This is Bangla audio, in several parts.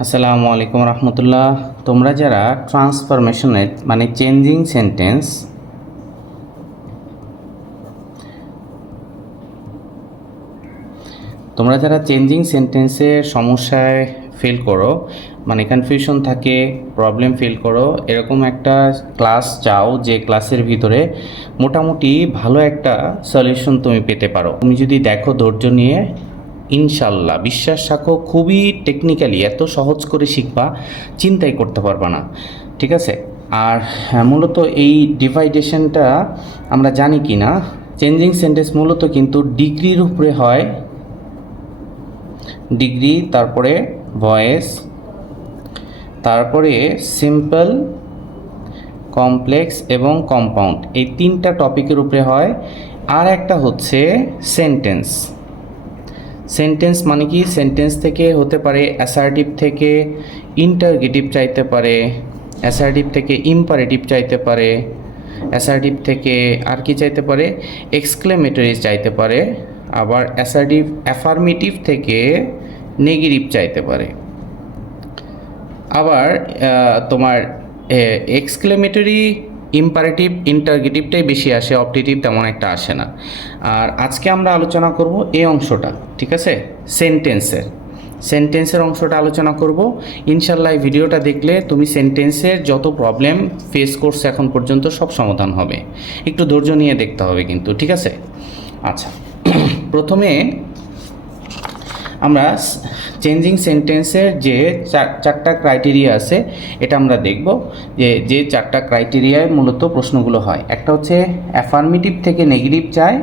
আসসালামু আলাইকুম রহমতুল্লাহ। তোমরা যারা ট্রান্সফরমেশনের মানে চেঞ্জিং সেন্টেন্স তোমরা যারা চেঞ্জিং সেন্টেন্সের সমস্যায় ফেল করো, মানে কনফিউশন থাকে, প্রবলেম ফেল করো, এরকম একটা ক্লাস চাও যে ক্লাসের ভিতরে মোটামুটি ভালো একটা সলিউশন তুমি পেতে পারো। তুমি যদি দেখো ধৈর্য নিয়ে, ইনশাল্লাহ বিশ্বাস রাখো, খুবই টেকনিক্যালি এত সহজ করে শিখবা, চিন্তাই করতে পারবা না। ঠিক আছে? আর মূলত এই ডিভাইডেশনটা আমরা জানি কি না, চেঞ্জিং সেন্টেন্স মূলত কিন্তু ডিগ্রির উপরে হয়। ডিগ্রি, তারপরে ভয়েস, তারপরে সিম্পল, কমপ্লেক্স এবং কম্পাউন্ড, এই তিনটা টপিকের উপরে হয়। আর একটা হচ্ছে সেন্টেন্স। সেন্টেন্স মানে কি, সেন্টেন্স থেকে হতে পারে অ্যাসার্টিভ থেকে ইন্টারগেটিভ চাইতে পারে, অ্যাসার্টিভ থেকে ইম্পারেটিভ চাইতে পারে, অ্যাসার্টিভ থেকে আর কি চাইতে পারে, এক্সক্লেমেটরি চাইতে পারে, আবার অ্যাফার্মেটিভ থেকে নেগেটিভ চাইতে পারে। আবার তোমার এক্সক্লেমেটরি, ইম্পারেটিভ, ইন্টারগেটিভটাই বেশি আসে, অপটেটিভ তেমন একটা আসে না। আর আজকে আমরা আলোচনা করব এই অংশটা, ঠিক আছে, সেন্টেন্সের অংশটা আলোচনা করব। ইনশাল্লাহ এই ভিডিওটা দেখলে তুমি সেন্টেন্সের যত প্রবলেম ফেস করছো এখন পর্যন্ত সব সমাধান হবে। একটু ধৈর্য নিয়ে দেখতে হবে কিন্তু, ঠিক আছে? আচ্ছা, প্রথমে আমরা চেঞ্জিং সেন্টেন্সের যে চারটা ক্রাইটেরিয়া আছে এটা আমরা দেখব, যে চারটা ক্রাইটেরিয়ায় মূলত প্রশ্নগুলো হয়। একটা হচ্ছে অ্যাফার্মেটিভ থেকে নেগেটিভ চায়,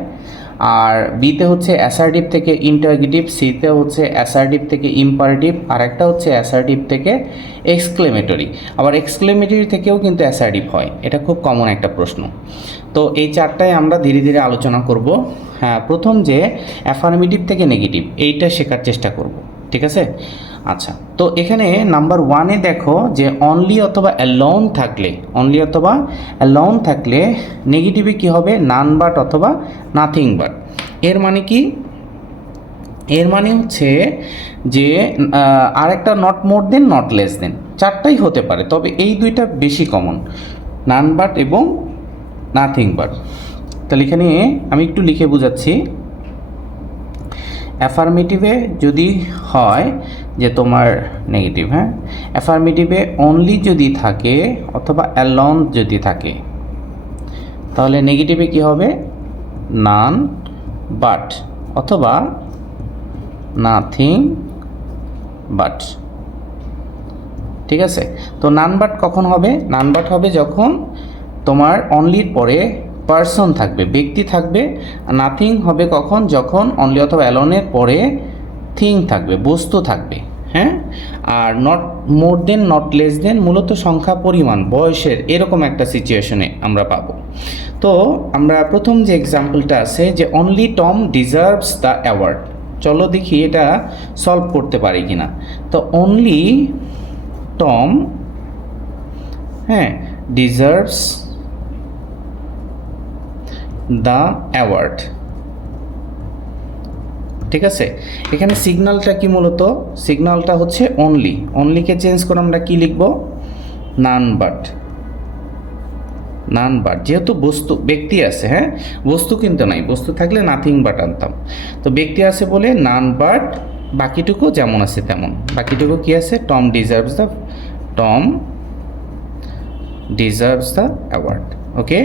আর বিতে হচ্ছে অ্যাসার্টিভ থেকে ইন্টারগেটিভ, সিতে হচ্ছে অ্যাসার্টিভ থেকে ইম্পারেটিভ, আর একটা হচ্ছে অ্যাসার্টিভ থেকে এক্সক্লেমেটরি। আবার এক্সক্লেমেটরি থেকেও কিন্তু অ্যাসার্টিভ হয়, এটা খুব কমন একটা প্রশ্ন। তো এই চারটায় আমরা ধীরে ধীরে আলোচনা করব। হ্যাঁ, প্রথম যে অ্যাফার্মেটিভ থেকে নেগেটিভ, এইটা শেখার চেষ্টা করব, ঠিক আছে? আচ্ছা, তো এখানে নাম্বার ওয়ানে দেখো যে অনলি অথবা অ্যালোন থাকলে নেগেটিভে কি হবে, নান বাট অথবা নাথিং বাট। এর মানে কি, এর মানে হচ্ছে যে আরেকটা not more than, not less than, চারটাই হতে পারে, তবে এই দুইটা বেশি কমন, নান বাট এবং নাথিং বাট। তাহলে এখানে আমি একটু লিখে বোঝাচ্ছি। অ্যাফার্মেটিভে যদি হয় যে তোমার নেগেটিভ, হ্যাঁ, অ্যাফার্মেটিভে অনলি যদি থাকে অথবা অ্যালোন যদি থাকে, তাহলে নেগেটিভে কি হবে, নান বাট অথবা নাথিং বাট। ঠিক আছে? তো নান বাট কখন হবে? নান বাট হবে যখন তোমার অনলির পরে পার্সন থাকবে, ব্যক্তি থাকবে। নাথিং হবে কখন, যখন অনলি অথবা অ্যালোনের পরে থিং থাকবে, বস্তু থাকবে। হ্যাঁ, আর not more than, not less than মূলত সংখ্যা, পরিমাণ, বয়সের এরকম একটা সিচুয়েশনে আমরা পাবো। তো আমরা প্রথম যে এক্সাম্পলটা আছে যে only Tom deserves the award, চলো দেখি এটা সলভ করতে পারি কিনা। তো অনলি টম, হ্যাঁ, ডিজার্ভস দ্য অ্যাওয়ার্ড। ঠিক আছে? এখানে সিগন্যালটা কি, মূলত সিগন্যালটা হচ্ছে অনলি, অনলিকে চেঞ্জ করে আমরা কি লিখব, নান বাট। নান বাট যেহেতু বস্তু, ব্যক্তি আছে, হ্যাঁ, বস্তু কিন্তু নাই, বস্তু থাকলে নাথিং বাট আনতাম। তো ব্যক্তি আছে বলে নান বাট, বাকিটুকু যেমন আছে তেমন। বাকিটুকু কি আছে, Tom deserves the award. Okay,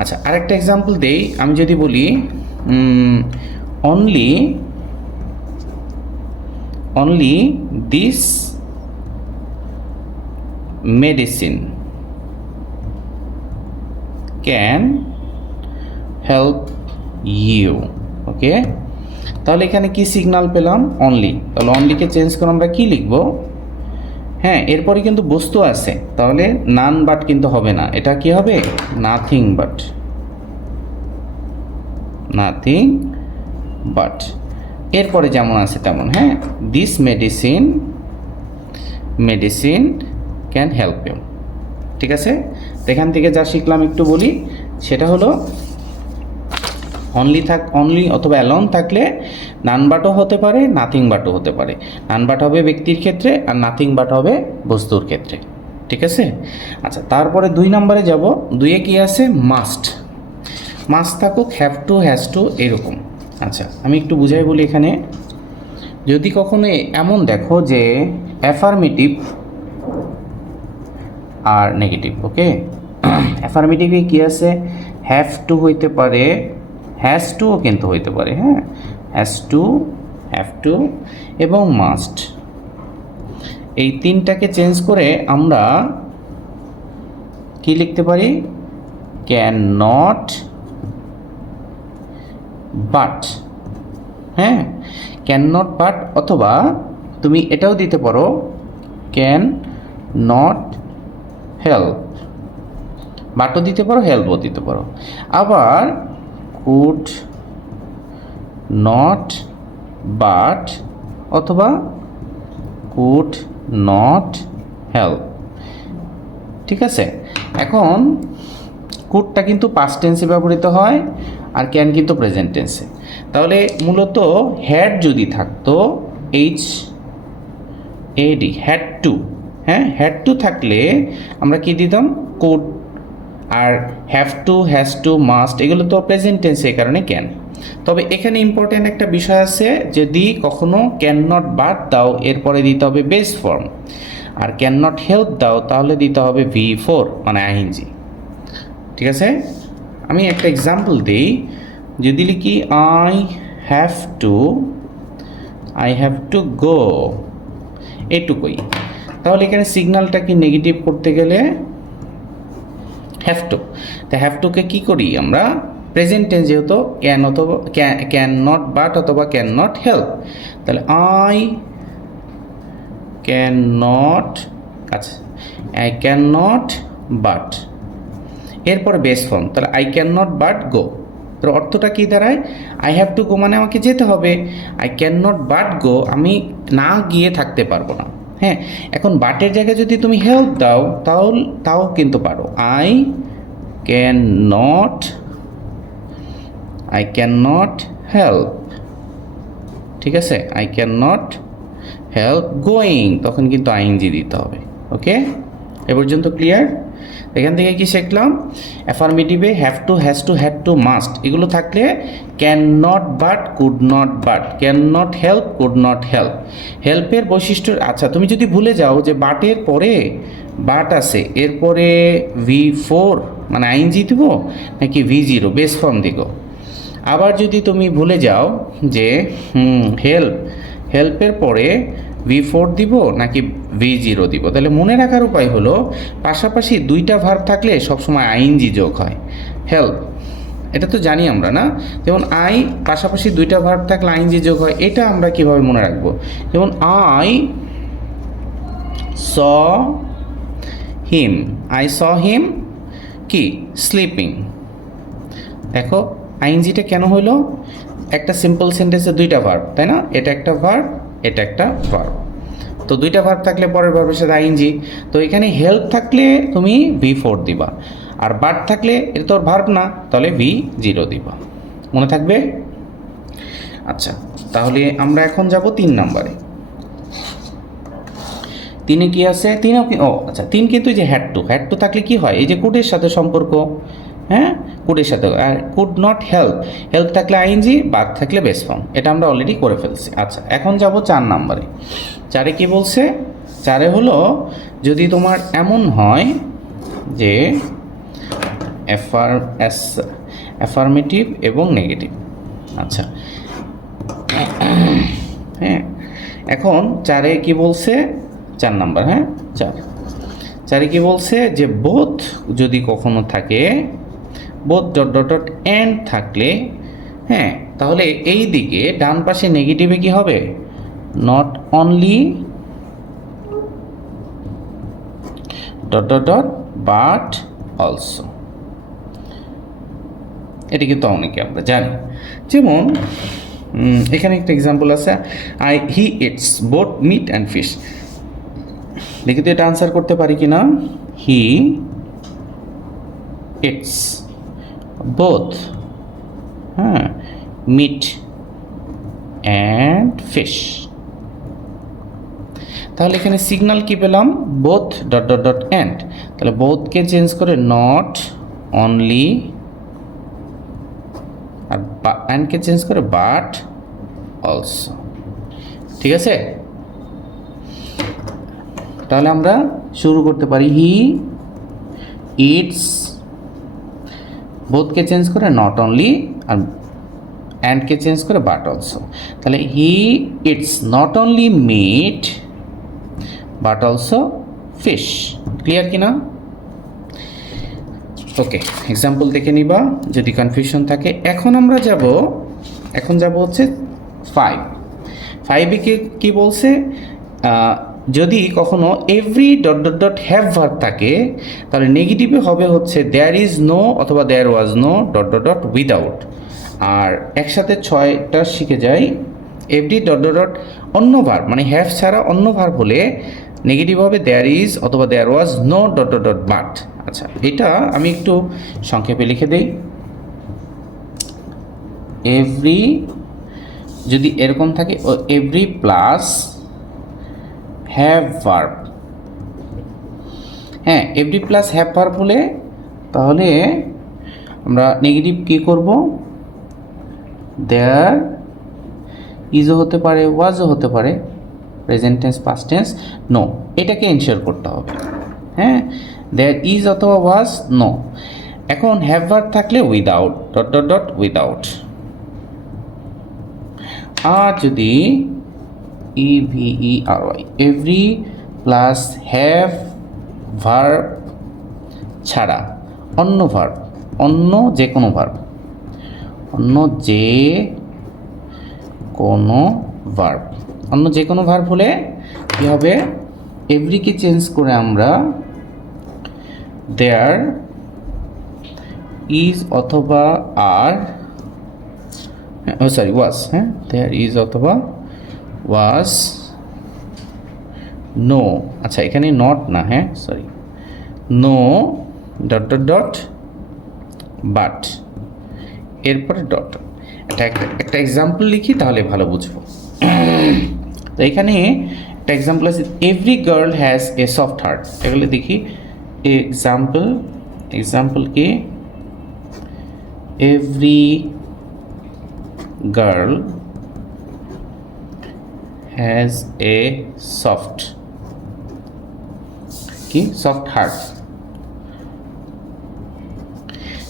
আচ্ছা, আরেকটা এক্সাম্পল দেই। আমি যদি বলি only this medicine can help you. Okay, তাহলে এখানে কি সিগন্যাল পেলাম, অনলি। তাহলে অনলিকে চেঞ্জ করে আমরা কি লিখব, হ্যাঁ, এরপরে কিন্তু বস্তু আছে, তাহলে নান বাট কিন্তু হবে না, এটা কি হবে, নাথিং বাট। এরপরে যেমন আছে তেমন, হ্যাঁ, this medicine can help you. ঠিক আছে? এখান থেকে যা শিখলাম একটু বলি, সেটা হলো অনলি অথবা অ্যালোন থাকলে নান বাটও হতে পারে, নাথিং বাটও হতে পারে। নান বাট হবে ব্যক্তির ক্ষেত্রে আর নাথিং বাট হবে বস্তুর ক্ষেত্রে। ঠিক আছে? আচ্ছা, তারপরে 2 নম্বরে যাব। 2-এ কি আছে? মাস্ট। মাস্ট থাকুক, হ্যাভ টু, হ্যাজ টু, এরকম। আচ্ছা, আমি একটু বুঝাই বলি এখানে। যদি কখনো এমন দেখো যে অ্যাফার্মেটিভ আর নেগেটিভ, ওকে, অ্যাফার্মেটিভে কি আছে? হ্যাভ টু হইতে পারে, হ্যাজ টুও কিন্তু হইতে পারে, হ্যাঁ, হ্যাজ টু, হ্যাভ টু এবং মাস্ট। এই তিনটাকে চেঞ্জ করে আমরা কি লিখতে পারি? ক্যান নট, বাট, হ্যাঁ, ক্যান নট বাট, অথবা তুমি এটাও দিতে পারো ক্যান নট হেল্প, বাটও দিতে পারো, হেল্পও দিতে পারো। আবার কুড নট বাট অথবা কুড নট হেল্প। ঠিক আছে? এখন কুডটা কিন্তু পাস্ট টেন্সে ব্যবহৃত হয় আর ক্যান কিন্তু প্রেজেন্ট টেন্সে। তাহলে মূলত হ্যাড যদি থাকতো, H A D, had to, হ্যাঁ, হ্যাড টু থাকলে আমরা কি দিতাম? কুড। আর have to, has to, must এগুলো তো প্রেজেন্ট টেন্স, এই কারণে ক্যান। তবে এখানে ইম্পর্টেন্ট একটা বিষয় আছে, যদি কখনো ক্যান নট বাট দাও এরপরে দিতে হবে বেস ফর্ম, আর ক্যান নট হেল্প দাও তাহলে দিতে হবে V4 মানে আইএনজি। ঠিক আছে? আমি একটা এক্সাম্পল দিই। যদি লিখি আই হ্যাভ টু গো, এটুকুই, তাহলে এখানে সিগন্যালটা কি নেগেটিভ করতে গেলে হ্যাভ টু। তা হ্যাভ টুকে কী করি আমরা? প্রেজেন্ট টেন্স যেহেতু, ক্যান অথবা ক্যান নট বাট অথবা ক্যান নট হেল্প, তাহলে আই ক্যান নট, আচ্ছা, আই ক্যান নট বাট, এরপর বেস ফর্ম, তাহলে আই ক্যান নট বাট গো। এর অর্থটা কী দাঁড়ায়? আই হ্যাভ টু গো মানে আমাকে যেতে হবে, আই ক্যান নট বাট গো আমি না গিয়ে থাকতে পারবো না। হ্যাঁ, এখন বাটের জায়গায় যদি তুমি হেল্প দাও তাও কিন্তু পারো। আই ক্যান নট হেল্প, ঠিক আছে, I can not help going, তখন কিন্তু আইএনজি দিতে হবে। ওকে, এ পর্যন্ত ক্লিয়ার? এখান থেকে কি শিখলাম? অ্যাফার্মেটিভে have to, has to, had to, must এগুলো থাকলে can not but, could not but, can not help, could not help. হেল্পের বৈশিষ্ট্য, আচ্ছা, তুমি যদি ভুলে যাও যে বাটের পরে বাট আছে, এরপরে V4 মানে আইএনজি দিব নাকি V0 বেস ফর্ম দিব। আবার যদি তুমি ভুলে যাও যে হেল্পের পরে V4 দিব নাকি V0 দিব, তাহলে মনে রাখার উপায় হলো পাশাপাশি দুইটা ভার্ব থাকলে সবসময় আইএনজি যোগ হয়। হেল্প, এটা তো জানি আমরা না? যেমন আই পাশাপাশি দুইটা ভার্ব থাকলে আইএনজি যোগ হয়, এটা আমরা কিভাবে মনে রাখবো? যেমন আই স হিম কি স্লিপিং। দেখো আইএনজিটা কেন হইলো? একটা সিম্পল সেন্টেন্সে দুইটা ভার্ব, তাই না? এটা একটা ভার্ব, এটা একটা ভার্ব, তো দুইটা ভার্ব থাকলে পরের ভার্বের সাথে আইএনজি। তো এখানে হেল্প থাকলে তুমি V4 দিবা, আর বাট থাকলে এটা তো ভার্ব না, তাহলে V0 দিবা। মনে থাকবে? আচ্ছা, তাহলে আমরা এখন যাব 3 নম্বরে। 3-এ কি আছে? 3-এও কি, ও আচ্ছা, 3 কিন্তু যে হ্যাড টু থাকলে কি হয়? এই যে কুডের সাথে সম্পর্ক, হ্যাঁ, কুডের সাথে। আর কুড নট হেল্প থাকলে আইএনজি, বাদ থাকলে বেস ফর্ম, এটা আমরা অলরেডি করে ফেলছি। আচ্ছা, এখন যাব 4 নম্বরে। 4-এ কি বলছে? 4-এ হলো যদি তোমার এমন হয় যে অ্যাফার্মেটিভ এবং নেগেটিভ। আচ্ছা, হ্যাঁ, এখন 4-এ কি বলছে? 4 নাম্বার, হ্যাঁ, 4-এ কি বলছে? যে বোথ যদি কখনো থাকে, বোথ ডট এন্ড থাকলে, হ্যাঁ, তাহলে এই দিকে ডান পাশে নেগেটিভে কি হবে? Not only dot but also. এটা কিন্তু অনেকে আমরা জানি। যেমন এখানে একটা এক্সাম্পল আছে, he eats both meat and fish. দেখি তো এটা আনসার করতে পারি কি না? হি ইটস বোথ, হ্যাঁ, মিট অ্যান্ড ফিশ। তাহলে এখানে সিগন্যাল কি পেলাম? Both dot dot dot and. তাহলে বোথকে চেঞ্জ করে নট অনলি, আর অ্যান্ডকে চেঞ্জ করে বাট অলসো। ঠিক আছে, তাহলে আমরা শুরু করতে পারি। হি ইটস, বোথকে চেঞ্জ করে নট অনলি, আর অ্যান্ডকে চেঞ্জ করে বাট অলসো। তাহলে he it's not only meat but also fish. Clear কিনা? ওকে, এক্সাম্পল দেখে নিবা যদি কনফিউশন থাকে। এখন আমরা যাব হচ্ছে 5 কি বলছে? যদি কখনো every dot dot dot have verb থাকে তাহলে নেগেটিভে হবে হচ্ছে দেয়ার ইজ নো অথবা there was no dot dot dot without. আর একসাথে 6টা শিখে যাই। এভরি ডট ডট ডট অন্য ভার্ব মানে হ্যাভ ছাড়া অন্য ভার্ব হলে নেগেটিভ হবে দেয়ার ইজ অথবা there was no dot dot dot but. আচ্ছা, এটা আমি একটু সংক্ষেপে লিখে দেই। এভরি যদি এরকম থাকে, এভরি প্লাস হ্যাভ ভার্ব, হ্যাঁ এভরি প্লাস হ্যাভ ভার্ব হলে তাহলে আমরা নেগেটিভ কী করব? দেয়ার ইজও হতে পারে, ওয়াজও হতে পারে, present tense past tense no, এটাকে এনশিওর করতে হবে। হ্যাঁ, দেয়ার ইজ অথবা ওয়াজ নো। এখন হ্যাভ ভার্ব থাকলে without dot dot dot without. আর যদি EVERY every plus have verb ছাড়া অন্য ভার্ব, অন্য যে কোনো ভার্ব, অন্য যে কোনো ভার্ব, অন্য যে কোনো ভার্ব হলে কী হবে? এভরিকে চেঞ্জ করে আমরা দেয়ার ইজ অথবা আর, সরি ওয়াজ, হ্যাঁ দেয়ার ইজ অথবা ওয়াজ নো। আচ্ছা, এখানে নট না, হ্যাঁ sorry, no dot dot dot but, এরপরে ডট। একটা এক্সাম্পল লিখি তাহলে ভালো বুঝবো। তো এখানে একটা এক্সাম্পল আছে, every girl has a soft heart. এগুলো দেখি এক্সাম্পল কি? Every girl has a soft heart.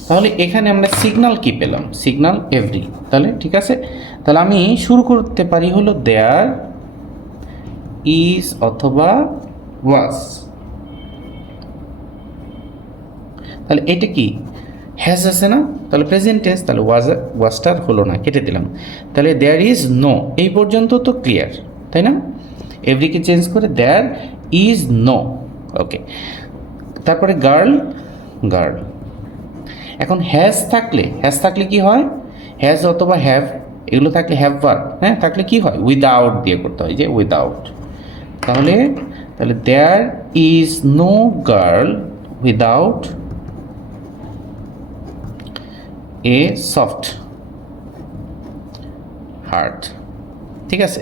তাহলে এখানে আমরা সিগন্যাল কি পেলাম? Signal every. তাহলে ঠিক আছে, তাহলে আমি শুরু করতে পারি হলো দেয়ার ইজ অথবা ওয়াজ। তাহলে এটা কি? হ্যাজ আছে না, তাহলে প্রেজেন্ট টেন্স, তাহলে ওয়াজটার হলো না, কেটে দিলাম। তাহলে দেয়ার ইজ নো, এই পর্যন্ত তো ক্লিয়ার, তাই না? এভরিকে চেঞ্জ করে দেয়ার ইজ নো। ওকে, তারপরে গার্ল, এখন হ্যাজ থাকলে কি হয়? হ্যাজ অথবা হ্যাভ এগুলো থাকলে হ্যাভ ভার্ব, হ্যাঁ থাকলে কি হয়? উইদাউট দিয়ে করতে হয়, যে উইদাউট। তাহলে there is no girl without a soft heart. ঠিক আছে,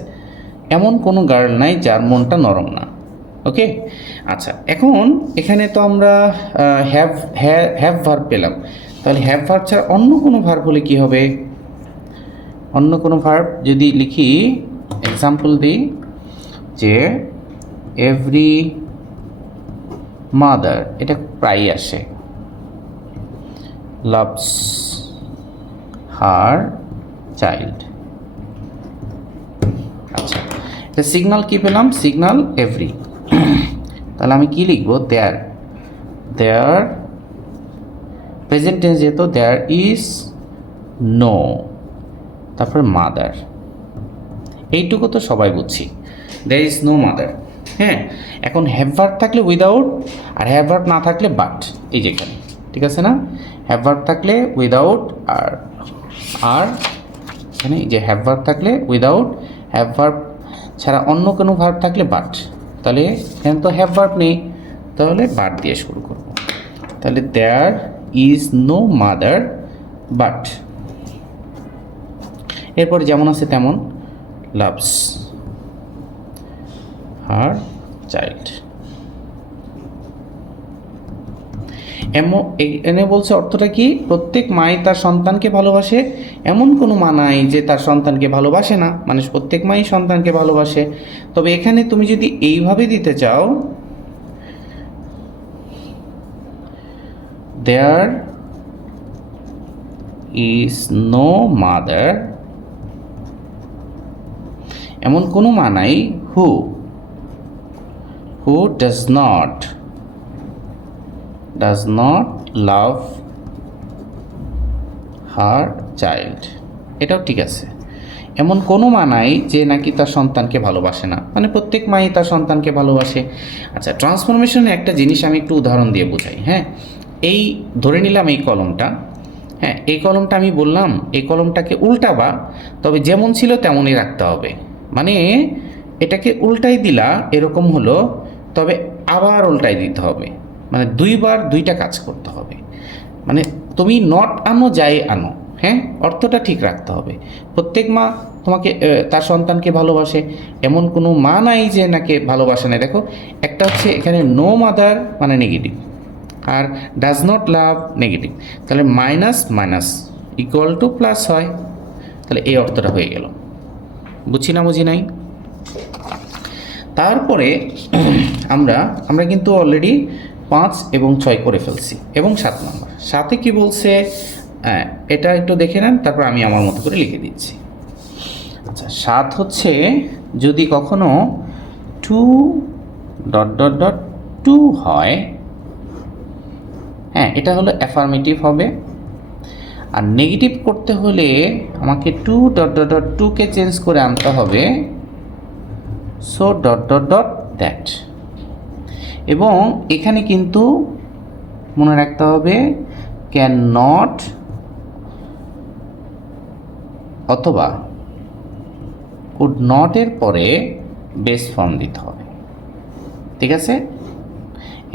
এমন কোনো গার্ল নাই যার মনটা নরম না। ওকে, আচ্ছা, এখন এখানে তো আমরা হ্যাভ ভার্ব পেলাম। তাহলে হ্যাভ ভার্ব ছাড়া অন্য কোনো ভার্ব হলে কি হবে? অন্য কোনো ভার্ব যদি লিখি, এক্সাম্পল দিই যে এভরি মাদার, এটা প্রায়ই আসে, লাভস হার চাইল্ড। আচ্ছা, এটা সিগন্যাল কি পেলাম? Signal every. তাহলে আমি কি লিখবো? দেয়ার প্রেজেন্ট টেন্স যেহেতু, দেয়ার ইজ নো, তারপর মাদার। এইটুকু তো সবাই বুঝছি, দেয়ার ইজ নো মাদার। হ্যাঁ, এখন হ্যাভ ভার্ব থাকলে উইদাউট, আর হ্যাভ ভার্ব না থাকলে বাট। এই যেখানে ঠিক আছে না, হ্যাভ ভার্ব থাকলে উইদাউট, আর এখানে যে হ্যাভ ভার্ব থাকলে উইদাউট, হ্যাভ ভার্ব ছাড়া অন্য কোনো ভার্ব থাকলে বাট। তাহলে এখানে তো হ্যাভ ভার্ব নেই, তাহলে বাট দিয়ে শুরু করব। তাহলে there is no mother but, এরপর যেমন আছে তেমন loves her child. এনে বলছে অর্থটা কি, প্রত্যেক মাই তার সন্তানকে ভালোবাসে, এমন কোনো মা নাই যে তার সন্তানকে ভালোবাসে না, মানে প্রত্যেক মাই সন্তানকে ভালোবাসে। তবে এখানে তুমি যদি এইভাবে দিতে চাও, there is no mother, এমন কোনো মা নাই who does not love her child, এটাও ঠিক আছে। এমন কোনো মা নাই যে নাকি তার সন্তানকে ভালোবাসে না, মানে প্রত্যেক মাই তার সন্তানকে ভালোবাসে। আচ্ছা, ট্রান্সফরমেশনে একটা জিনিস আমি একটু উদাহরণ দিয়ে বোঝাই। হ্যাঁ, এই ধরে নিলাম এই কলমটা, হ্যাঁ এই কলমটা আমি বললাম এই কলমটাকে উল্টাবা, তবে যেমন ছিল তেমনই রাখতে হবে। মানে এটাকে উল্টাই দিলা এরকম হলো, তবে আবার উল্টাই দিতে হবে, মানে দুইবার দুইটা কাজ করতে হবে। মানে তুমি নট আনো যাই আনো, হ্যাঁ অর্থটা ঠিক রাখতে হবে। প্রত্যেক মা তোমাকে তার সন্তানকে ভালোবাসে, এমন কোনো মা নাই যে নাকি ভালোবাসে না। দেখো একটা হচ্ছে এখানে নো মাদার মানে নেগেটিভ, আর ডাজ নট লাভ নেগেটিভ, তাহলে minus minus equal to plus হয়, তাহলে এই অর্থটা হয়ে গেল। বুঝি না বুঝি নাই? তারপরে আমরা কিন্তু অলরেডি 5 এবং 6 করে ফেলছি, এবং 7 নম্বর। 7-এ কি বলছে এটা একটু দেখে নেন, তারপর আমি আমার মতো করে লিখে দিচ্ছি। আচ্ছা, 7 হচ্ছে যদি কখনো 2 হয়, হ্যাঁ এটা হলো অ্যাফার্মেটিভ হবে। আর নেগেটিভ করতে হলে আমাকে 2 কে চেঞ্জ করে আনতে হবে, সো দ্যাট। এবং এখানে কিন্তু মনে রাখতে হবে ক্যান নট অথবা কুড নটের পরে বেস ফর্ম দিতে হবে, ঠিক আছে?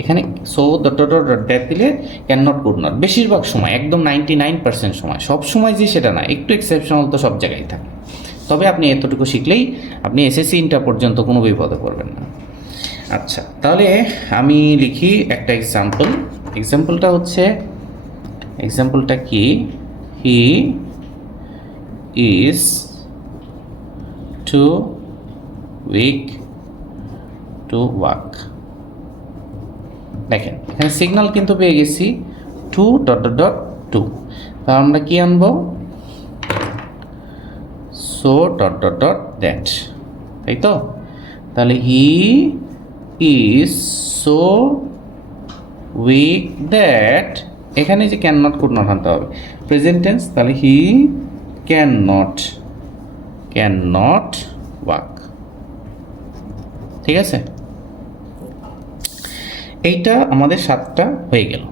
এখানে সো দ্যাট দিলে ক্যান নট কুড নট বেশিরভাগ সময়, একদম 99% সময়, সব সময় যে সেটা না, একটু এক্সেপশনাল তো সব জায়গায় থাকে। তবে আপনি এতটুকু শিখলেই আপনি এসএসসি ইন্টার পর্যন্ত কোনো বিপদে পড়বেন না। আচ্ছা, তাহলে আমি লিখি একটা এক্সাম্পলটা হচ্ছে, এক্সাম্পলটা কি, he is too weak to walk. দেখেন এখানে সিগন্যাল কিন্তু পেয়ে গেছি 2 তাহলে আমরা কি আনবো, সো দ্যাট, তাই তো? তাহলে he is so weak that, এখানে যে ক্যান নট কুড নট আনতে হবে প্রেজেন্ট টেন্স, তাহলে হি ক্যান নট ওয়াক, ঠিক আছে? এইটা আমাদের 7টা হয়ে গেল।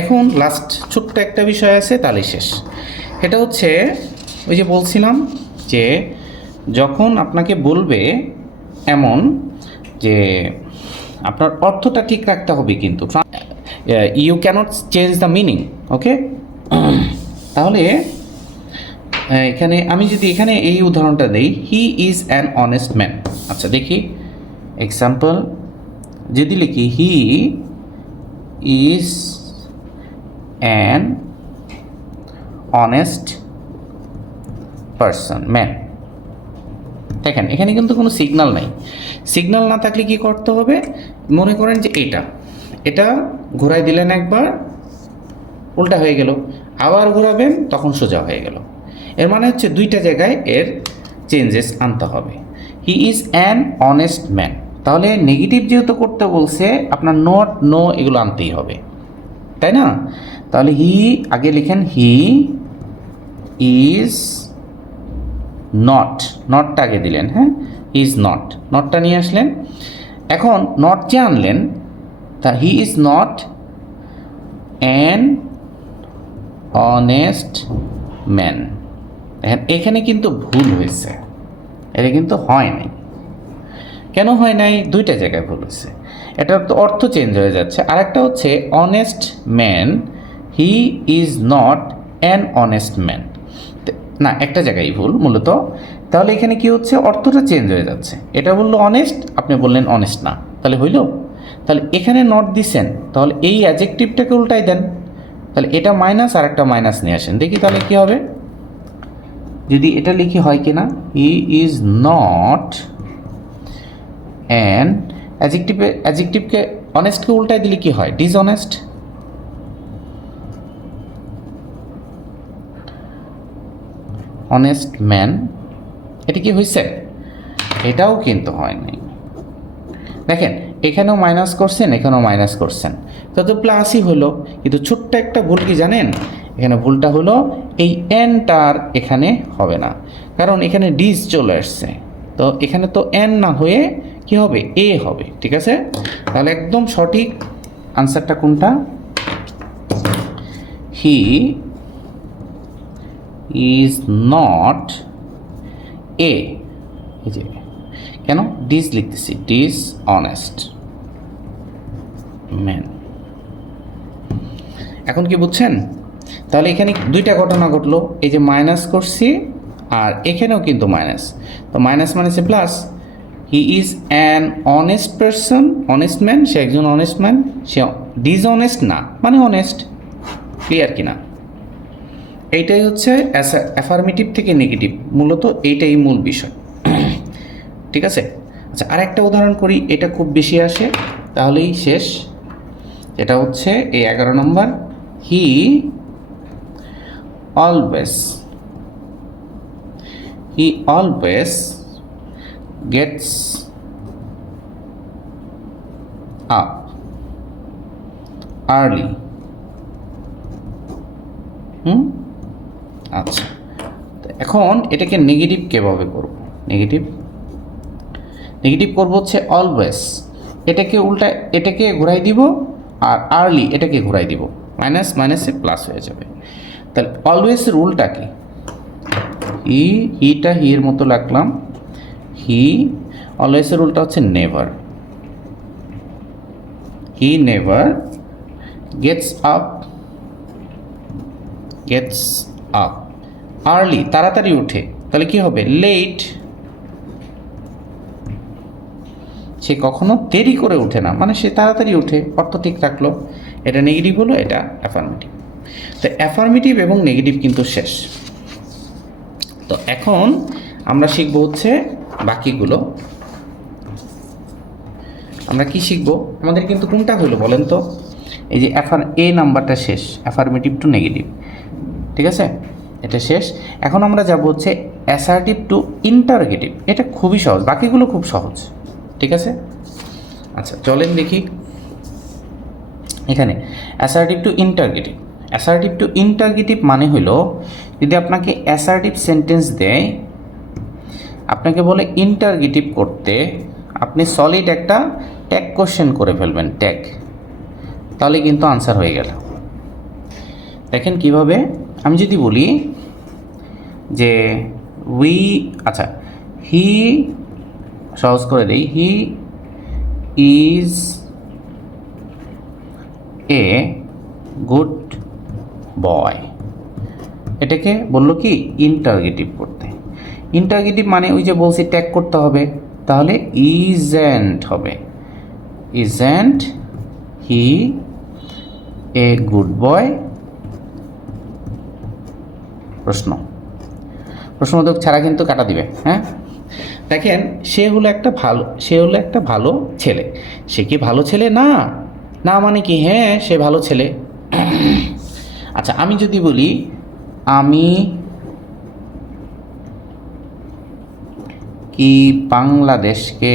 এখন লাস্ট ছোট্ট একটা বিষয় আছে, তাহলে শেষ। এটা হচ্ছে ওই যে বলছিলাম যে যখন আপনাকে বলবে এমন যে আপনার অর্থটা ঠিক রাখতে হবে, কিন্তু you can't change the meaning, okay? তাহলে এখানে আমি যদি এখানে এই উদাহরণটা দেই, he is an honest man. আচ্ছা দেখি এক্সাম্পল, যদি লিখি he is an honest person man, দেখেন এখানে কিন্তু কোনো সিগন্যাল নাই। সিগন্যাল না থাকলে কি করতে হবে, মনে করেন যে এটা ঘোরাই দিলেন একবার, উল্টা হয়ে গেল, আবার ঘোরাবেন তখন সোজা হয়ে গেল। এর মানে হচ্ছে দুইটা জায়গায় এর চেঞ্জেস আনতে হবে। হি ইজ অ্যান অনেস্ট ম্যান, তাহলে নেগেটিভ যেহেতু করতে বলছে আপনার নট নো এগুলো আনতেই হবে, তাই না? তাহলে আগে লিখেন হি ইজ নটটা আগে দিলেন, হ্যাঁ ইজ নটটা নিয়ে আসলেন। এখন নট যে আনলেন, তা he is not an honest man. দেখেন এখানে কিন্তু ভুল হয়েছে, এটা কিন্তু হয় নাই। কেন হয় নাই? দুইটা জায়গায় ভুল হয়েছে, এটার তো অর্থ চেঞ্জ হয়ে যাচ্ছে। আর একটা হচ্ছে honest man, he is not an honest man, না একটা জায়গায় ভুল। মূলত তাহলে এখানে কি হচ্ছে, অর্থটা চেঞ্জ হয়ে যাচ্ছে। এটা বললো অনেস্ট, আপনি বললেন অনেস্ট না, তাহলে হইল? তাহলে এখানে নট দিছেন, তাহলে এই অ্যাডজেক্টিভটাকে উল্টাই দেন। তাহলে এটা মাইনাস আর একটা মাইনাস নিয়ে আসেন, দেখি তাহলে কি হবে। যদি এটা লিখি হয় কি না, হি ইজ নট অ্যান, অ্যাডজেক্টিভকে অনেস্টকে উল্টাই দিলে কি হয়, ডিসঅনেস্ট। অনেস্ট ম্যান, এটা কি হয়েছে? এটাও কিন্তু হয় নাই। দেখেন এখানেও মাইনাস করছেন, এখানেও মাইনাস করছেন, তো প্লাসই হলো। কিন্তু ছোট্ট একটা ভুল কি জানেন, এখানে ভুলটা হলো এই এনটার এখানে হবে না, কারণ এখানে ডিস চলে আসছে। তো এখানে তো এন না হয়ে কি হবে, এ হবে। ঠিক আছে, তাহলে একদম সঠিক আনসারটা কোনটা, হি ইজ নট এ, এই যে কেন ডিস লিখতেছি, ডিস অনেস্ট ম্যান। এখন কি বুঝছেন? তাহলে এখানে দুইটা ঘটনা ঘটলো, এই যে মাইনাস করছি আর এখানেও কিন্তু মাইনাস, তো মাইনাস মাইনাসে plus. He is an honest person, honest man, সে একজন অনেস্ট ম্যান, সে ডিসঅনেস্ট না মানে অনেস্ট। ক্লিয়ার কিনা? এইটাই হচ্ছে অ্যাফার্মেটিভ থেকে নেগেটিভ, মূলত এইটাই মূল বিষয়। ঠিক আছে, আচ্ছা আর একটা উদাহরণ করি, এটা খুব বেশি আসে, তাহলেই শেষ। এটা হচ্ছে এই 11 number, he always gets up early. আচ্ছা, এখন এটাকে নেগেটিভ কিভাবে করব? নেগেটিভ করব হচ্ছে অলওয়েজ, এটাকে উল্টা, এটাকে ঘুরাই দিব, আর আর্লি এটাকে ঘুরাই দিব, মাইনাস মাইনাসে প্লাস হয়ে যাবে। তাহলে অলওয়েজের উল্টা কি, হিটা হির মতো লাগলাম, হি, অলওয়েজের উল্টা হচ্ছে never, he never Gates up early, তাড়াতাড়ি উঠে, তাহলে কি হবে, লেট, সে কখনো দেরি করে ওঠে না, মানে সে তাড়াতাড়ি ওঠে, অর্থ ঠিক রাখলো। এটা নেগেটিভ হলো, এটা অ্যাফার্মেটিভ। তো অ্যাফার্মেটিভ এবং নেগেটিভ কিন্তু শেষ। তো এখন আমরা শিখব হচ্ছে বাকিগুলো। আমরা কি শিখব, আমাদের কিন্তু কোনটা হলো বলেন তো, এই যে এ নাম্বারটা শেষ, অ্যাফার্মেটিভ টু নেগেটিভ। ঠিক আছে, এটা শেষ। এখন আমরা যাব হচ্ছে অ্যাসার্টিভ টু ইন্টারগেটিভ। এটা খুবই সহজ, বাকিগুলো খুব সহজ। ঠিক আছে, আচ্ছা চলেন দেখি এখানে অ্যাসার্টিভ টু ইন্টারগেটিভ মানে হলো, যদি আপনাকে অ্যাসার্টিভ সেন্টেন্স দেয়, আপনাকে বলে ইন্টারগেটিভ করতে, আপনি সলিড একটা ট্যাগ কোশ্চেন করে ফেলবেন, ট্যাগ, তাহলে কিন্তু আনসার হয়ে গেল। দেখেন কিভাবে, আমি যদি বলি যে আচ্ছা হি, সহজ করে দেই, he is a good boy, এটাকে বললো কি ইন্টারগেটিভ করতে। ইন্টারগেটিভ মানে ওই যে বলছি ট্যাগ করতে হবে, তাহলে ইজেন্ট হবে, isn't he a good boy, প্রশ্নবোধক ছাড়া কিন্তু কাটা দিবে। হ্যাঁ, দেখেন সে হলো একটা ভালো ছেলে, সে কি ভালো ছেলে না, না মানে কি হ্যাঁ সে ভালো ছেলে। আচ্ছা আমি যদি বলি আমি কি বাংলাদেশকে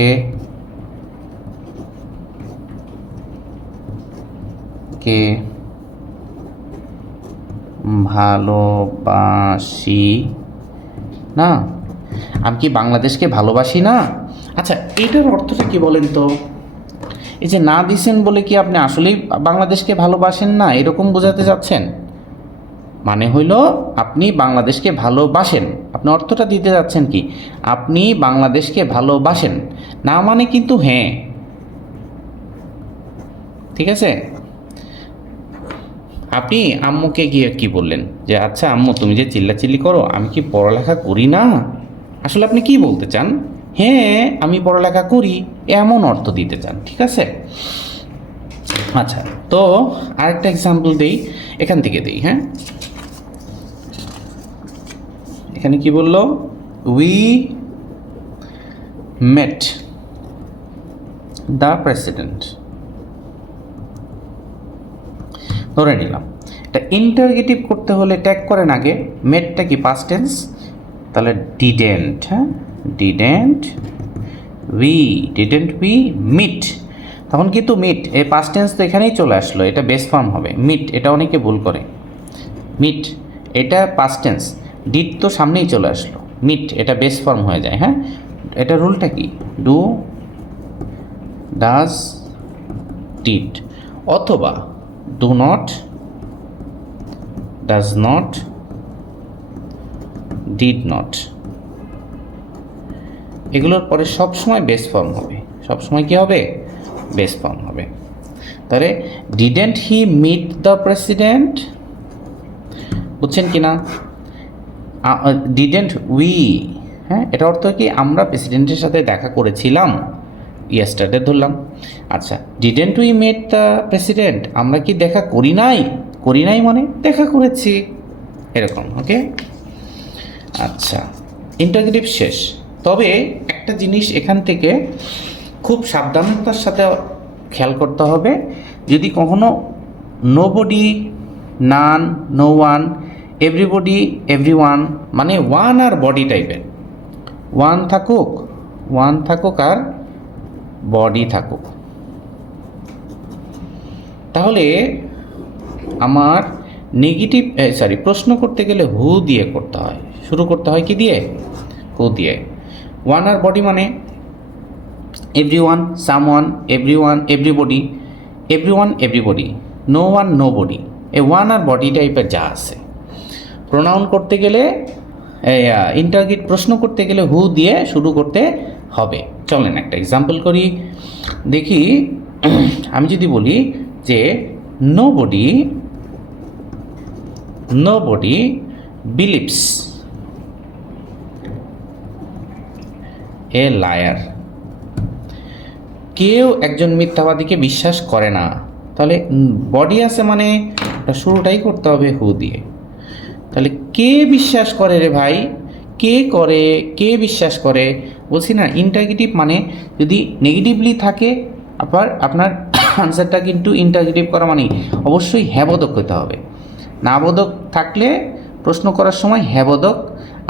ভালোবাসি না, আমি কি বাংলাদেশকে ভালোবাসি না। আচ্ছা এটার অর্থটা কি বলেন তো, এই যে না দিছেন বলে কি আপনি আসলেই বাংলাদেশকে ভালোবাসেন না, এরকম বোঝাতে যাচ্ছেন? মানে হইল আপনি বাংলাদেশকে ভালোবাসেন, আপনি অর্থটা দিতে যাচ্ছেন কি আপনি বাংলাদেশকে ভালোবাসেন, না মানে কিন্তু হ্যাঁ। ঠিক আছে, আপনি আম্মুকে গিয়ে কি বললেন যে আচ্ছা আম্মু তুমি যে চিল্লাচিল্লি করো, আমি কি পড়ালেখা করি না, আসলে আপনি কি বলতে চান? হ্যাঁ, আমি পড়ালেখা করি, এমন অর্থ দিতে চান। ঠিক আছে? আচ্ছা, তো আরেকটা এক্সাম্পল দেই, এখান থেকে দেই। হ্যাঁ, এখানে কি বললো? We mate the president. ধরে নিলাম এটা ইন্টারগেটিভ করতে হলে ট্যাগ করেন আগে। মেটটা কি পাস্ট টেন্স, তাহলে ডিডেন্ট। হ্যাঁ, ডিডেন্ট উই মিট, তখন কিন্তু মিট এই পাস্ট টেন্স তো এখানেই চলে আসলো, এটা বেস ফর্ম হবে মিট। এটা অনেকে ভুল করে, মিট এটা পাস্ট টেন্স, ডিড তো সামনেই চলে আসলো, মিট এটা বেস ফর্ম হয়ে যায়। হ্যাঁ, এটা রুলটা কি? ডু, ডাজ, ডিড, অথবা do not, does not, did not, এগুলোর পরে সবসময় বেস ফর্ম হবে। সবসময় কি হবে? বেস ফর্ম হবে। তাহলে didn't he meet the president, বুঝছেন কি না? ডিডেন্ট উই, হ্যাঁ, এটা অর্থ কি? আমরা প্রেসিডেন্টের সাথে দেখা করেছিলাম, ইয়েস্টারডে ধরলাম। আচ্ছা, didn't we meet the president, আমরা কি দেখা করি নাই? করি নাই মানে দেখা করেছি, এরকম। ওকে, আচ্ছা, ইন্টারগেটিভ শেষ। তবে একটা জিনিস এখান থেকে খুব সাবধানতার সাথে খেয়াল করতে হবে, যদি কখনো নোবডি, নান, নো ওয়ান, এভরিবডি, এভরিওয়ান, মানে ওয়ান আর বডি টাইপের, ওয়ান থাকুক আর বডি থাকুক, তাহলে আমার নেগেটিভ প্রশ্ন করতে গেলে হু দিয়ে করতে হয়, শুরু করতে হয় কি দিয়ে? হু দিয়ে। ওয়ান আর বডি মানে everyone, someone, everyone, everybody, everyone, everybody, no one, nobody, এই ওয়ান আর বডি টাইপের যা আছে। প্রোনাউন করতে গেলে, ইন্টারগেট প্রশ্ন করতে গেলে হু দিয়ে শুরু করতে হবে। চলেন একটা এক্সাম্পল করি, দেখি। আমি যদি বলি যে নোবডি বিলিভস এ লায়ার, কেউ একজন মিথ্যাবাদীকে বিশ্বাস করে না, তাহলে বডি আছে মানে শুরুটাই করতে হবে হু দিয়ে। তাহলে কে বিশ্বাস করে রে ভাই? কে করে? কে বিশ্বাস করে? বলছি না, ইন্টারগেটিভ মানে যদি নেগেটিভলি থাকে আবার আপনার আনসারটা কিন্তু ইন্টারগেটিভ করা মানে অবশ্যই হ্যাবোধক হতে হবে। নাবোধক থাকলে প্রশ্ন করার সময় হ্যাবোধক,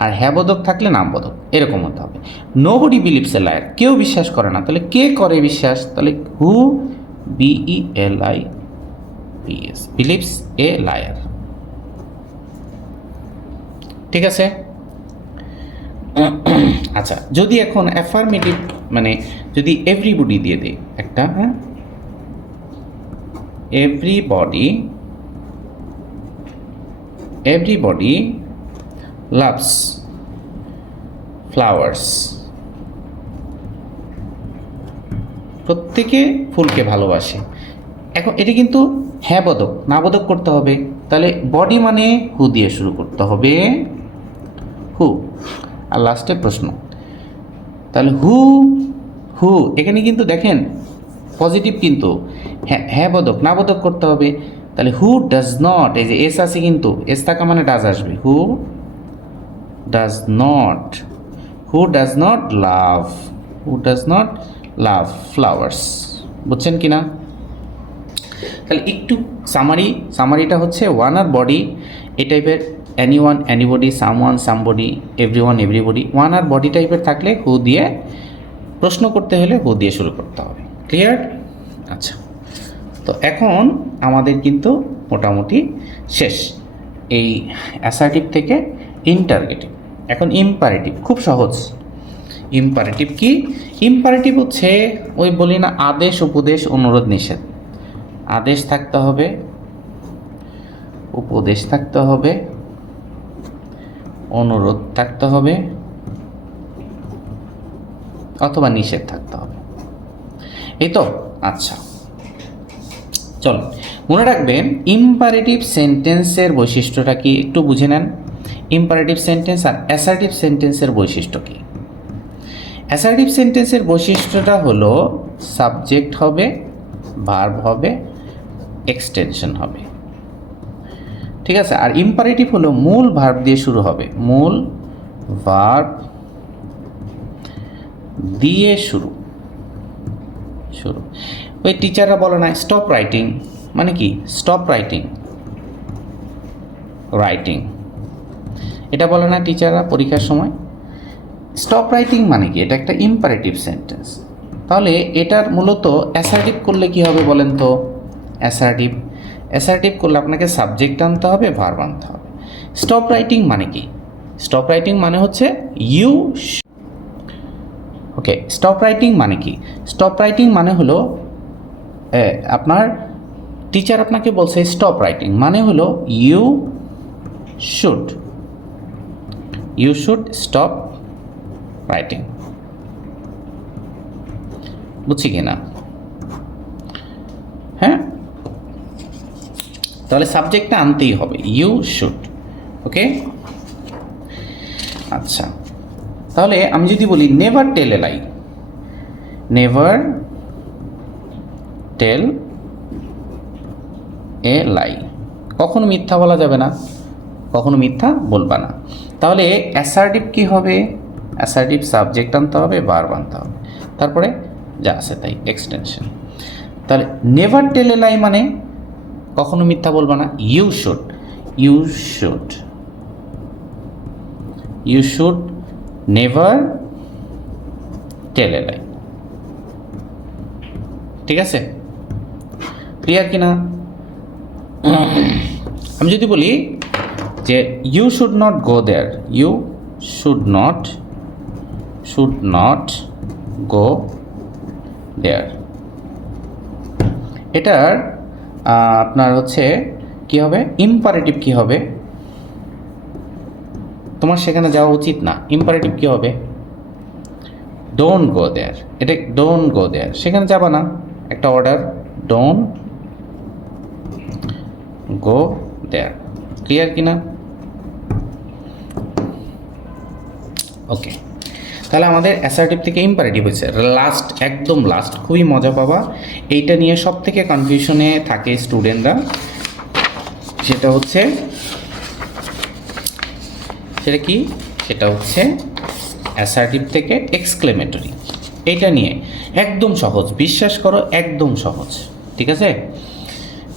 আর হ্যাবোধক থাকলে নামবোধক, এরকম হতে হবে। নোবডি বিলিভস এ লায়ার, কেউ বিশ্বাস করে না, তাহলে কে করে বিশ্বাস? তাহলে হু, BELIVS, বিলিভস এ লায়ার। ঠিক আছে? আচ্ছা, যদি এখন অ্যাফার্মেটিভ মানে যদি এভরিবডি দিয়ে দেই একটা, হ্যাঁ, everybody loves flowers, প্রত্যেকে ফুলকে ভালোবাসে। এখন এটা কিন্তু হ্যাঁ বোধক, না বোধক করতে হবে, তাহলে বডি মানে হু দিয়ে শুরু করতে হবে, হু, আর লাস্টে প্রশ্ন। তাহলে হু এখানে কিন্তু দেখেন পজিটিভ, কিন্তু হ্যাঁ বোধক, না বোধক করতে হবে। তাহলে হু ডাজ নট, এই যে এস আছে কিন্তু এস থাকা মানে ডাজ আসবে, who does not love flowers. বুঝছেন কি না? তাহলে একটু সামারিটা হচ্ছে ওয়ান আর বডি এই টাইপের, anyone, anybody, someone, somebody, everyone, everybody, one আর বডি টাইপের থাকলে হু দিয়ে প্রশ্ন করতে হলে হু দিয়ে শুরু করতে হবে। ক্লিয়ার? আচ্ছা, তো এখন আমাদের কিন্তু মোটামুটি শেষ এই অ্যাসার্টিভ থেকে ইন্টারগেটিভ। এখন ইম্পারেটিভ, খুব সহজ। ইম্পারেটিভ কি? ইম্পারেটিভ হচ্ছে ওই বলি না, আদেশ, উপদেশ, অনুরোধ, নিষেধ। আদেশ থাকতে হবে, উপদেশ থাকতে হবে, অনুরোধ থাকতে হবে, অথবা নিষেধ থাকতে হবে, এই তো। আচ্ছা, চলো মনে রাখবেন ইম্পারেটিভ সেন্টেন্সের বৈশিষ্ট্যটা কি একটু বুঝে নেন। ইম্পারেটিভ সেন্টেন্স আর অ্যাসার্টিভ সেন্টেন্সের বৈশিষ্ট্য কী? অ্যাসার্টিভ সেন্টেন্সের বৈশিষ্ট্যটা হলো সাবজেক্ট হবে, ভার্ব হবে, এক্সটেনশন হবে, ঠিক আছে। আর ইম্পারেটিভ হলো মূল ভার্ব দিয়ে শুরু হবে, মূল ভার্ব দিয়ে শুরু। ওই টিচাররা বলে না স্টপ রাইটিং, মানে কি স্টপ রাইটিং, এটা বলে না টিচাররা পরীক্ষার সময়। স্টপ রাইটিং মানে কি? এটা একটা ইম্পারেটিভ সেন্টেন্স। তাহলে এটার মূলত অ্যাসার্টিভ করলে কি হবে বলেন তো? অ্যাসার্টিভ করলে আপনাকে সাবজেক্ট আনতে হবে, ভার্ব আনতে হবে। স্টপ রাইটিং মানে কি? স্টপ রাইটিং মানে হচ্ছে ওকে, স্টপ রাইটিং মানে কি? স্টপ রাইটিং মানে হলো আপনার টিচার আপনাকে বলছে স্টপ রাইটিং, মানে হলো ইউ শুড স্টপ রাইটিং। বুঝছি কি না? হ্যাঁ, তাহলে সাবজেক্টটা আনতেই হবে, ইউ শুড। ওকে, আচ্ছা, তাহলে আমি যদি বলি never tell a lie, never tell a লাই, কখনো মিথ্যা বলা যাবে না, কখনো মিথ্যা বলবা না। তাহলে অ্যাসার্টিভ কি হবে? অ্যাসার্টিভ সাবজেক্ট আনতে হবে, ভার্ব আনতে হবে, তারপরে যা আছে তাই এক্সটেনশন। তাহলে নেভার টেল এ লাই মানে কখনো মিথ্যা বলবা না, you should never tell a lie. ঠিক আছে, ক্লিয়ার কিনা? আমি যদি বলি যে you should not go there, you should not go there, এটার আপনার হচ্ছে কি হবে? ইম্পারেটিভ কি হবে? তোমার সেখানে যাওয়া উচিত না। ইম্পারেটিভ কি হবে? Don't go there. এটা ডোন্ট গো দেয়ার, সেখানে যাবা না, একটা order, don't go there. Clear কিনা? ওকে, তাহলে আমাদের অ্যাসার্টিভ থেকে ইম্পারেটিভ হয়েছে। লাস্ট, একদম লাস্ট, খুবই মজা পাবা, এইটা নিয়ে সব থেকে কনফিউশনে থাকে স্টুডেন্টরা। সেটা হচ্ছে অ্যাসার্টিভ থেকে এক্সক্লেমেটরি। এইটা নিয়ে একদম সহজ, বিশ্বাস করো, একদম সহজ। ঠিক আছে,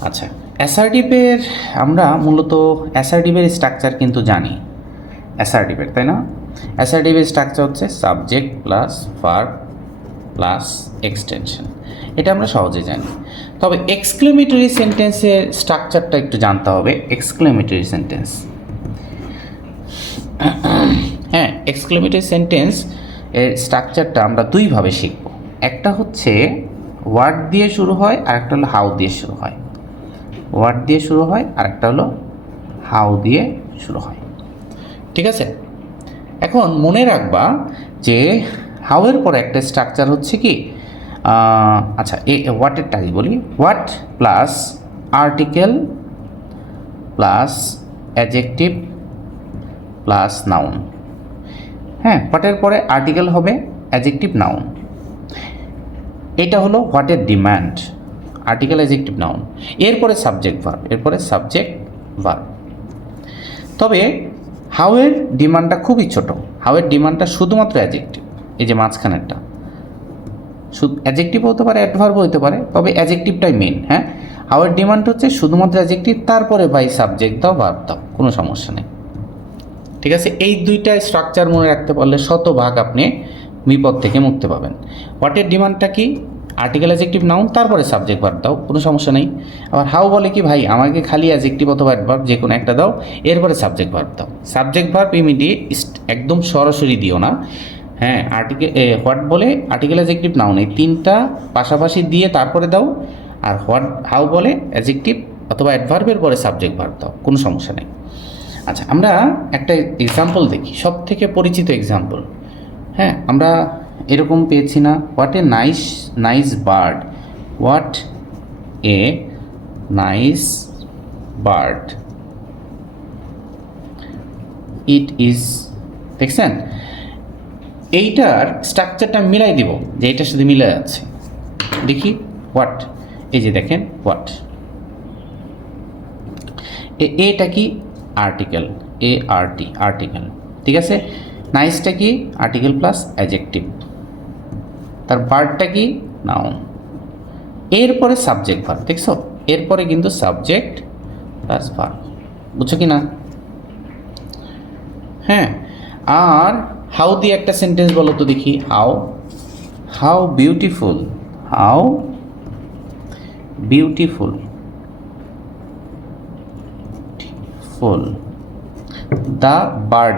আচ্ছা, অ্যাসার্টিভের আমরা মূলত অ্যাসার্টিভের স্ট্রাকচার কিন্তু জানি অ্যাসার্টিভের, তাই না? অ্যাসার্টিভের স্ট্রাকচার হচ্ছে subject plus verb plus extension, এটা আমরা সহজে জানি। তবে এক্সক্লেমেটরি সেন্টেন্সের স্ট্রাকচারটা একটু জানতে হবে। এক্সক্লেমেটরি সেন্টেন্স, হ্যাঁ, এক্সক্লেমেটরি সেন্টেন্স এর স্ট্রাকচারটা আমরা দুইভাবে শিখব। একটা হচ্ছে ওয়ার্ড দিয়ে শুরু হয়, আর একটা হলো হাউ দিয়ে শুরু হয়। ওয়ার্ড দিয়ে শুরু হয়, আর একটা হলো হাউ দিয়ে শুরু হয়। ঠিক আছে, এখন মনে রাখবা যে হাউয়ের পরে একটা স্ট্রাকচার হচ্ছে কি, আচ্ছা, হোয়াটেরটা আগে বলি। What plus article plus adjective plus noun. হ্যাঁ, হোয়াটের পরে আর্টিকেল হবে, অ্যাডজেক্টিভ, নাউন। এটা হলো হোয়াটের ডিমান্ড, আর্টিকেল, অ্যাডজেক্টিভ, নাউন। এরপরে সাবজেক্ট ভার্ব। তবে হাউয়ের ডিমান্ডটা খুবই ছোট। হাউয়ের ডিমান্ডটা শুধুমাত্র অ্যাডজেক্টিভ, এই যে মাঝখানেরটা, শুধু অ্যাডজেক্টিভ হতে পারে, অ্যাডভার্ব হতে পারে, তবে অ্যাডজেক্টিভটাই মেন। হ্যাঁ, হাউয়ের ডিমান্ড হচ্ছে শুধুমাত্র অ্যাডজেক্টিভ, তারপরে ভাই সাবজেক্ট দাও, ভার্ব দাও, কোনো সমস্যা নেই। ঠিক আছে, এই দুইটা স্ট্রাকচার মনে রাখতে পারলে শতভাগ আপনি বিপদ থেকে মুক্তি পাবেন। হোয়াটের ডিমান্ডটা কি? আর্টিকেল, অ্যাডজেক্টিভ, নাউন, তারপরে সাবজেক্ট ভার্ব দাও, কোনো সমস্যা নেই। আবার হাউ বলে কি, ভাই আমাকে খালি অ্যাডজেক্টিভ অথবা অ্যাডভার্ব যে কোনো একটা দাও, এরপরে সাবজেক্ট ভার্ব দাও। সাবজেক্ট ভার্ব ইমিডিয়েট, একদম সরাসরি দিও না। হ্যাঁ, হোয়াট বলে আর্টিকেল, অ্যাডজেক্টিভ, নাউন, এই তিনটা পাশাপাশি দিয়ে তারপরে দাও। আর হাউ বলে অ্যাডজেক্টিভ অথবা অ্যাডভার্বের পরে সাবজেক্ট ভার্ব দাও, কোনো সমস্যা নেই। আচ্ছা, আমরা একটা এক্সাম্পল দেখি, সব থেকে পরিচিত এক্সাম্পল। হ্যাঁ, আমরা এরকম পেয়েছি না, what a nice bird, what a nice bird, it is. দেখছেন, এইটার স্ট্রাকচারটা মিলাই দিব, যে এইটার সাথে মিলে যাচ্ছে। দেখি হোয়াট, এই যে দেখেন হোয়াট, এটা কি আর্টিকেল, আর্টিকেল, ঠিক আছে। নাইসটা কি আর্টিকেল প্লাস অ্যাডজেক্টিভ, তার ভার্বটা কি নাউন, এরপরে সাবজেক্ট ভার্ব। দেখছো, এরপরে কিন্তু সাবজেক্ট প্লাস ভার্ব, বুঝছো কি না? হ্যাঁ, আর হাউ দিয়ে একটা সেন্টেন্স বলো তো দেখি। How beautiful, how beautiful full the bird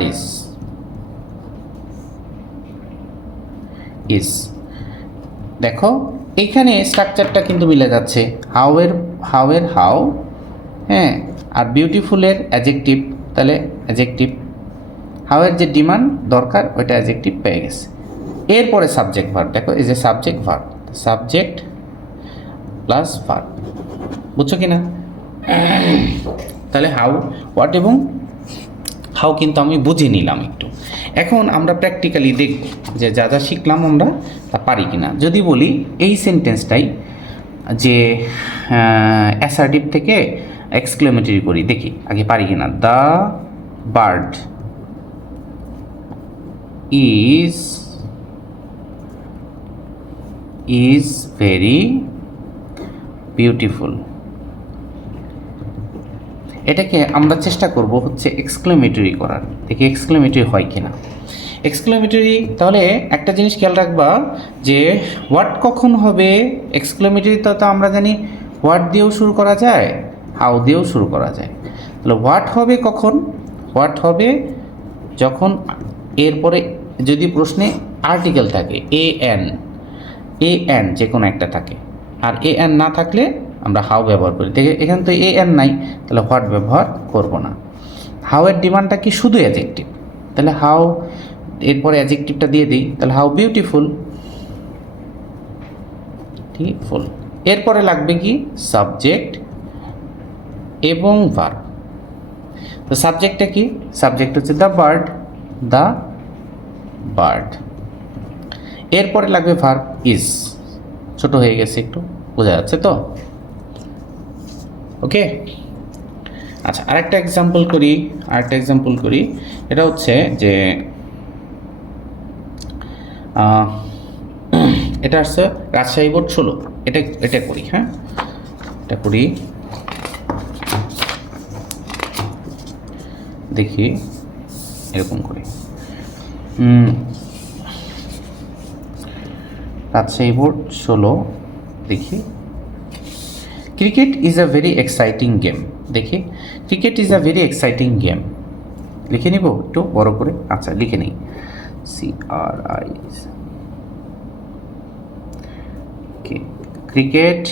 is. দেখো এইখানে স্ট্রাকচারটা কিন্তু মিলে যাচ্ছে, হাউ, হ্যাঁ, আর বিউটিফুলের অ্যাডজেক্টিভ, তাহলে অ্যাডজেক্টিভ, হাউয়ের যে ডিমান্ড দরকার ওইটা অ্যাডজেক্টিভ পেয়ে গেছে। এরপরে সাবজেক্ট ভার্ব, দেখো এই যে subject verb, subject plus verb, বুঝছো কি না? তাহলে হাউ, হোয়াট এবং হাউ কিন্তু আমি বুঝে নিলাম একটু। এখন আমরা প্র্যাকটিক্যালি দেখব যে যা যা শিখলাম আমরা তা পারি কিনা। যদি বলি এই সেন্টেন্সটাই যে অ্যাসার্টিভ থেকে এক্সক্লেমেটরি করি, দেখি আগে পারি কিনা। The bird is very beautiful. এটাকে আমরা চেষ্টা করব হচ্ছে এক্সক্লেমেটরি করার, দেখি এক্সক্লেমেটরি হয় কিনা। এক্সক্লেমেটরি, তাহলে একটা জিনিস খেয়াল রাখবা যে হোয়াট কখন হবে। এক্সক্লেমেটরি তো আমরা জানি হোয়াট দিয়েও শুরু করা যায়, হাউ দিয়েও শুরু করা যায়। তাহলে হোয়াট হবে কখন? হোয়াট হবে যখন এরপরে যদি প্রশ্নে আর্টিকেল থাকে, এ এন যে কোনো একটা থাকে, আর এ এন না থাকলে আমরা হাউ ব্যবহার করি। দেখে এখানে তো এ এন নাই, তাহলে হোয়াট ব্যবহার করব না। হাউয়ের ডিমান্ডটা কি শুধু অ্যাডজেক্টিভ, তাহলে হাউ, এরপরে অ্যাডজেক্টিভটা দিয়ে দিই, তাহলে হাউ বিউটিফুল, ঠিক ফুল। এরপরে লাগবে কি সাবজেক্ট এবং ভার্ব। তো সাবজেক্টটা কি? সাবজেক্ট হচ্ছে দ্য বার্ড। এরপরে লাগবে ভার্ব ইজ, ছোট হয়ে গেছে একটু, বোঝা যাচ্ছে তো? ওকে, আচ্ছা আরেকটা এক্সাম্পল করি। এটা হচ্ছে যে এটা আসছে রাজশাহী বোর্ড 16, এটা করি। হ্যাঁ, এটা করি, দেখি এরকম করি। রাজশাহী বোর্ড 16, দেখি cricket is a very exciting game. দেখি cricket is a very exciting game, লিখে নিব একটু বড় করে। আচ্ছা লিখে নিই, CRI, cricket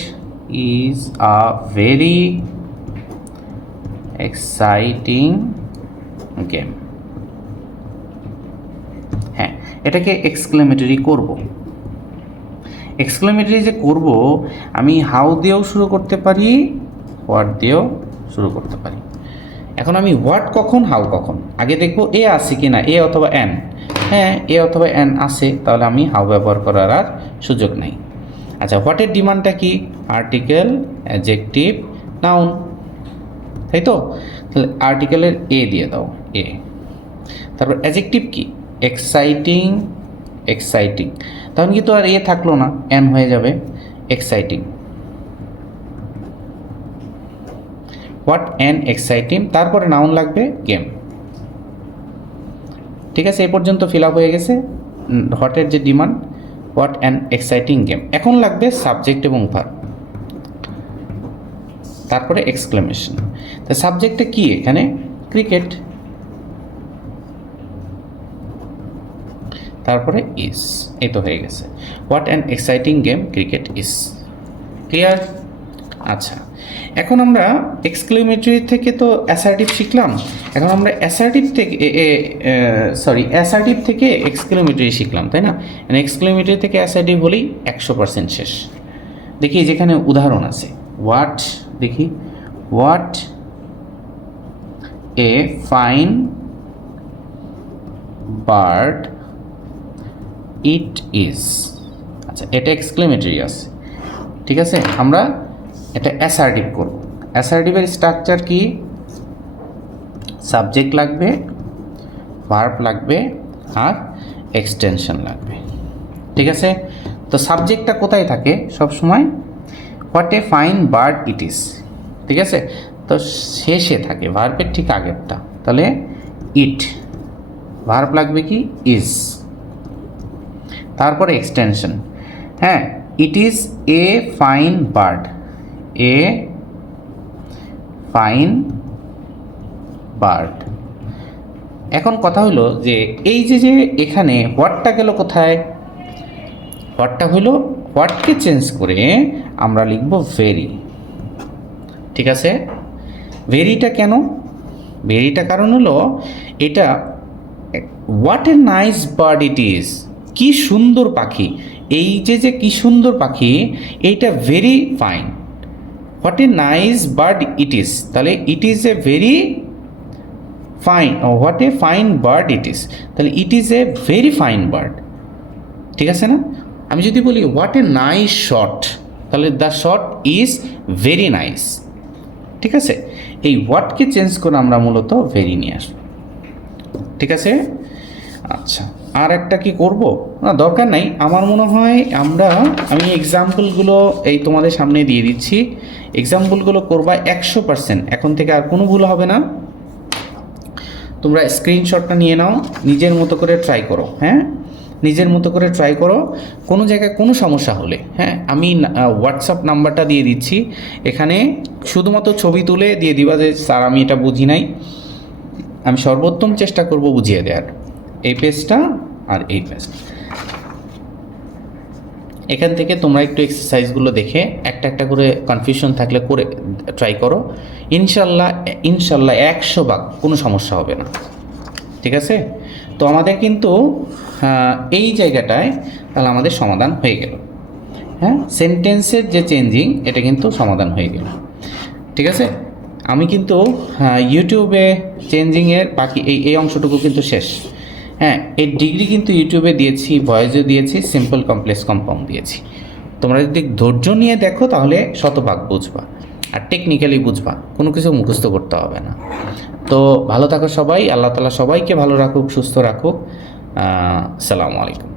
is a very exciting game. হ্যাঁ, এটাকে এক্সক্লেমেটরি করব। এক্সক্লেমেটরি যে করব, আমি হাউ দিয়েও শুরু করতে পারি, হোয়াট দিয়েও শুরু করতে পারি। এখন আমি হোয়াট কখন, হাউ কখন আগে দেখব, এ আছে কি না, এ অথবা এন। হ্যাঁ, এ অথবা এন আছে, তাহলে আমি হাউ ব্যবহার করার আর সুযোগ নেই। আচ্ছা, হোয়াটের ডিমান্ডটা কি? আর্টিকেল, অ্যাডজেক্টিভ, নাউন, তাই তো? তাহলে আর্টিকেলের এ দিয়ে দাও, এ। তারপর অ্যাডজেক্টিভ কি? এক্সাইটিং, তখন কিন্তু আর এ থাকলো না, এন হয়ে যাবে, এক্সাইটিং। হোয়াট অ্যান এক্সাইটিং, তারপরে নাউন লাগবে গেম। ঠিক আছে, এই পর্যন্ত ফিল আপ হয়ে গেছে হোয়াটের যে demand, what an exciting game. এখন লাগবে সাবজেক্ট এবং ভার্ব, তারপরে এক্সক্লেমেশন। তো সাবজেক্টটা কি এখানে? ক্রিকেট, তারপরে ইজ, এই তো হয়ে গেছে। What an exciting game cricket is. Clear? আচ্ছা, এখন আমরা এক্সক্লেমেটরি থেকে তো অ্যাসার্টিভ শিখলাম, এখন আমরা অ্যাসার্টিভ থেকে এক্সক্লেমেটরি শিখলাম, তাই না? এক্সক্লেমেটরি থেকে অ্যাসার্টিভ হলেই 100% শেষ। দেখি যেখানে উদাহরণ আছে, হোয়াট, দেখি what a fine bird it is. আচ্ছা, এটা এক্সক্লেমেটরি আছে, ঠিক আছে। আমরা এটা অ্যাসার্টিভ করব। অ্যাসার্টিভের স্ট্রাকচার কি? সাবজেক্ট লাগবে, ভার্ব লাগবে, আর এক্সটেনশন লাগবে, ঠিক আছে। তো সাবজেক্টটা কোথায় থাকে সব সময়? What a fine bird it is, ঠিক আছে। তো শেষে থাকে, ভার্বের ঠিক আগেরটা, তাহলে ইট। ভার্ব লাগবে কি? ইজ। তারপরে এক্সটেনশন, হ্যাঁ, ইট is A fine bird, A fine bird. এখন কথা হলো যে এই যে যে এখানে হোয়াটটা গেল কোথায়? হোয়াটটা হলো, হোয়াটকে চেঞ্জ করে আমরা লিখব ভেরি, ঠিক আছে। ভেরিটা কেন? ভেরিটা কারণ হলো এটা what a nice bird it is, কি সুন্দর পাখি। এই যে যে কি সুন্দর পাখি, এইটা very fine. What a nice bird it is, তাহলে it is a very fine. What a fine bird it is, তাহলে it is a very fine bird, ঠিক আছে না। আমি যদি বলি হোয়াট এ নাইস শট, তাহলে the shot is very nice, ঠিক আছে। এই হোয়াটকে চেঞ্জ করে আমরা মূলত ভেরি নিয়ে আসবো, ঠিক আছে। আচ্ছা, আর একটা কি করব না, দরকার নাই আমার মনে হয়। আমি এক্সাম্পলগুলো এই তোমাদের সামনে দিয়ে দিচ্ছি। এক্সাম্পলগুলো করবা 100%, এখন থেকে আর কোনো ভুল হবে না। তোমরা স্ক্রিনশটটা নিয়ে নাও, নিজের মতো করে ট্রাই করো, হ্যাঁ, নিজের মতো করে ট্রাই করো। কোনো জায়গায় কোনো সমস্যা হলে, হ্যাঁ, আমি হোয়াটসঅ্যাপ নাম্বারটা দিয়ে দিচ্ছি, এখানে শুধুমাত্র ছবি তুলে দিয়ে দিবা যে স্যার আমি এটা বুঝি নাই। আমি সর্বোত্তম চেষ্টা করব বুঝিয়ে দেওয়ার। এই পেজটা আর এই পেজটা, এখান থেকে তোমরা একটু এক্সারসাইজগুলো দেখে একটা একটা করে কনফিউশন থাকলে করে ট্রাই করো। ইনশাল্লাহ 100 ভাগ কোনো সমস্যা হবে না, ঠিক আছে। তো আমাদের কিন্তু এই জায়গাটায় তাহলে আমাদের সমাধান হয়ে গেল, হ্যাঁ, সেন্টেন্সের যে চেঞ্জিং এটা কিন্তু সমাধান হয়ে গেল, ঠিক আছে। আমি কিন্তু ইউটিউবে চেঞ্জিংয়ের বাকি এই অংশটুকু কিন্তু শেষ, হ্যাঁ। এর ডিগ্রি কিন্তু ইউটিউবে দিয়েছি, ভয়েসও দিয়েছি, সিম্পল কমপ্লেক্স কম্পাউন্ড দিয়েছি। তোমরা যদি ধৈর্য নিয়ে দেখো তাহলে শতভাগ বুঝবা, আর টেকনিক্যালি বুঝবা, কোনো কিছু মুখস্থ করতে হবে না। তো ভালো থাকো সবাই, আল্লাহ তাআলা সবাইকে ভালো রাখুক, সুস্থ রাখুক। আসসালামু আলাইকুম।